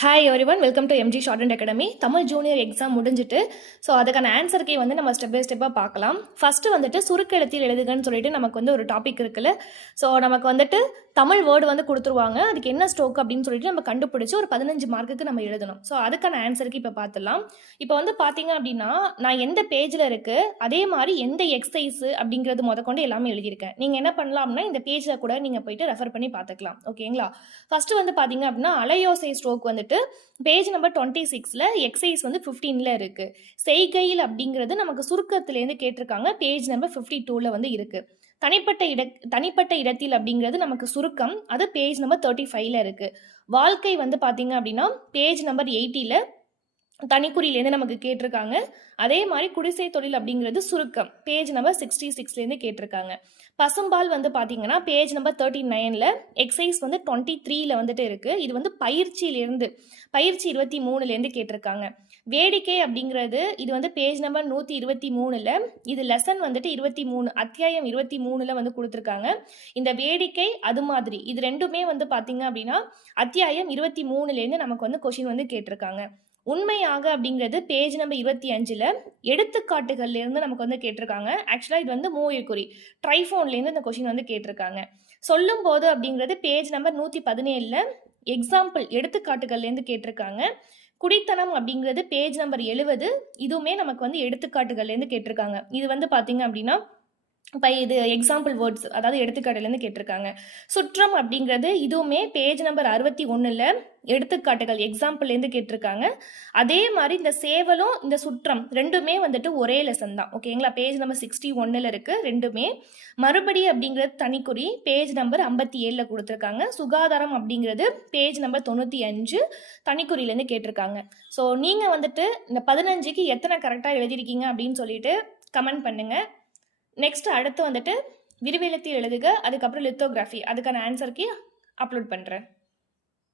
Hi everyone, welcome to MG short and academy. Tamil junior exam முடிஞ்சிட்டு so அதுக்கான answer key வந்து நம்ம step by ஸ்டெப்பாக பார்க்கலாம். ஃபஸ்ட்டு வந்துட்டு சுருக்கெழுத்தில் எழுதுகன்னு சொல்லிட்டு நமக்கு வந்து ஒரு டாபிக் இருக்குல்ல. ஸோ நமக்கு வந்துட்டு தமிழ் வேர்டு வந்து கொடுத்துருவாங்க, அதுக்கு என்ன ஸ்ட்ரோக் அப்படின்னு சொல்லிட்டு நம்ம கண்டுபிடிச்சி ஒரு 15 மார்க்குக்கு நம்ம எழுதணும். ஸோ அதுக்கான ஆன்சருக்கு இப்போ பார்த்துடலாம். இப்போ வந்து பார்த்தீங்க அப்படின்னா நான் எந்த பேஜில் இருக்குது அதே மாதிரி எந்த எக்ஸசைஸ் அப்படிங்கிறது முதற்கொண்டு எல்லாமே எழுதியிருக்கேன். நீங்கள் என்ன பண்ணலாம்னா இந்த பேஜில் கூட நீங்கள் போயிட்டு ரெஃபர் பண்ணி பார்த்துக்கலாம். ஓகேங்களா? ஃபஸ்ட்டு வந்து பார்த்தீங்க அப்படின்னா அலையோசை ஸ்ட்ரோக் வந்துட்டு பேஜ் நம்பர் 26ல எக்ஸசைஸ் வந்து 15ல இருக்கு. செய்கையில் அப்படிங்கிறது நமக்கு சுருக்கத்திலேருந்து கேட்டிருக்காங்க. பேஜ் நம்பர் 52ல வந்து இருக்கு. தனிப்பட்ட இடத்தில் அப்படிங்கிறது நமக்கு சுருக்கம், அது பேஜ் நம்பர் 35ல இருக்கு. வாழ்க்கை வந்து பாத்தீங்க அப்படின்னா பேஜ் நம்பர் 80ல தனிக்குறியிலேருந்து நமக்கு கேட்டிருக்காங்க. அதே மாதிரி குடிசை தொழில் அப்படிங்கிறது சுருக்கம், பேஜ் நம்பர் 66லேருந்து கேட்டிருக்காங்க. பசும்பால் வந்து பார்த்தீங்கன்னா பேஜ் நம்பர் 39ல எக்ஸசைஸ் வந்து 23ல வந்துட்டு இருக்கு. இது வந்து பயிற்சி 23லேருந்து கேட்டிருக்காங்க. வேடிக்கை அப்படிங்கிறது இது வந்து பேஜ் நம்பர் 123ல, இது லெசன் வந்துட்டு 23 அத்தியாயம் 23ல வந்து கொடுத்துருக்காங்க. இந்த வேடிக்கை அது மாதிரி இது ரெண்டுமே வந்து பார்த்தீங்க அப்படின்னா அத்தியாயம் 23லேருந்து நமக்கு வந்து கொஷின் வந்து கேட்டிருக்காங்க. உண்மையாக அப்படிங்கிறது பேஜ் நம்பர் 25ல எடுத்துக்காட்டுகள்ல இருந்து நமக்கு வந்து கேட்டிருக்காங்க. ஆக்சுவலா இது வந்து மூவிக்குறி ட்ரைஃபோன்லேருந்து இந்த கொஸ்டின் வந்து கேட்டிருக்காங்க. சொல்லும் போது அப்படிங்கிறது பேஜ் நம்பர் 117ல எக்ஸாம்பிள் எடுத்துக்காட்டுகள்லேருந்து கேட்டிருக்காங்க. குடித்தனம் அப்படிங்கிறது பேஜ் நம்பர் 70, இதுவுமே நமக்கு வந்து எடுத்துக்காட்டுகள்லேருந்து கேட்டிருக்காங்க. இது வந்து பார்த்தீங்க அப்படின்னா இப்போ இது எக்ஸாம்பிள் வேர்ட்ஸ், அதாவது எடுத்துக்காட்டுலேருந்து கேட்டிருக்காங்க. சுற்றம் அப்படிங்கிறது இதுவுமே பேஜ் நம்பர் 61ல எடுத்துக்காட்டுகள் எக்ஸாம்பிள்லேருந்து கேட்டிருக்காங்க. அதே மாதிரி இந்த சேவலும் இந்த சுற்றம் ரெண்டுமே வந்துட்டு ஒரே லெசன் தான். ஓகேங்களா? பேஜ் நம்பர் 61ல இருக்கு ரெண்டுமே. மறுபடி அப்படிங்கிறது தனிக்குறி பேஜ் நம்பர் 57ல கொடுத்துருக்காங்க. சுகாதாரம் அப்படிங்கிறது பேஜ் நம்பர் 95 தனிக்குறியிலேருந்து கேட்டிருக்காங்க. ஸோ நீங்கள் வந்துட்டு இந்த 15க்கு எத்தனை கரெக்டாக எழுதியிருக்கீங்க அப்படின்னு சொல்லிட்டு கமெண்ட் பண்ணுங்க. நெக்ஸ்ட் அடுத்து வந்துட்டு விரிவெழுத்தில் எழுதுக, அதுக்கப்புறம் லித்தோகிராஃபி, அதுக்கான ஆன்சருக்கு அப்லோட் பண்ணுறேன்.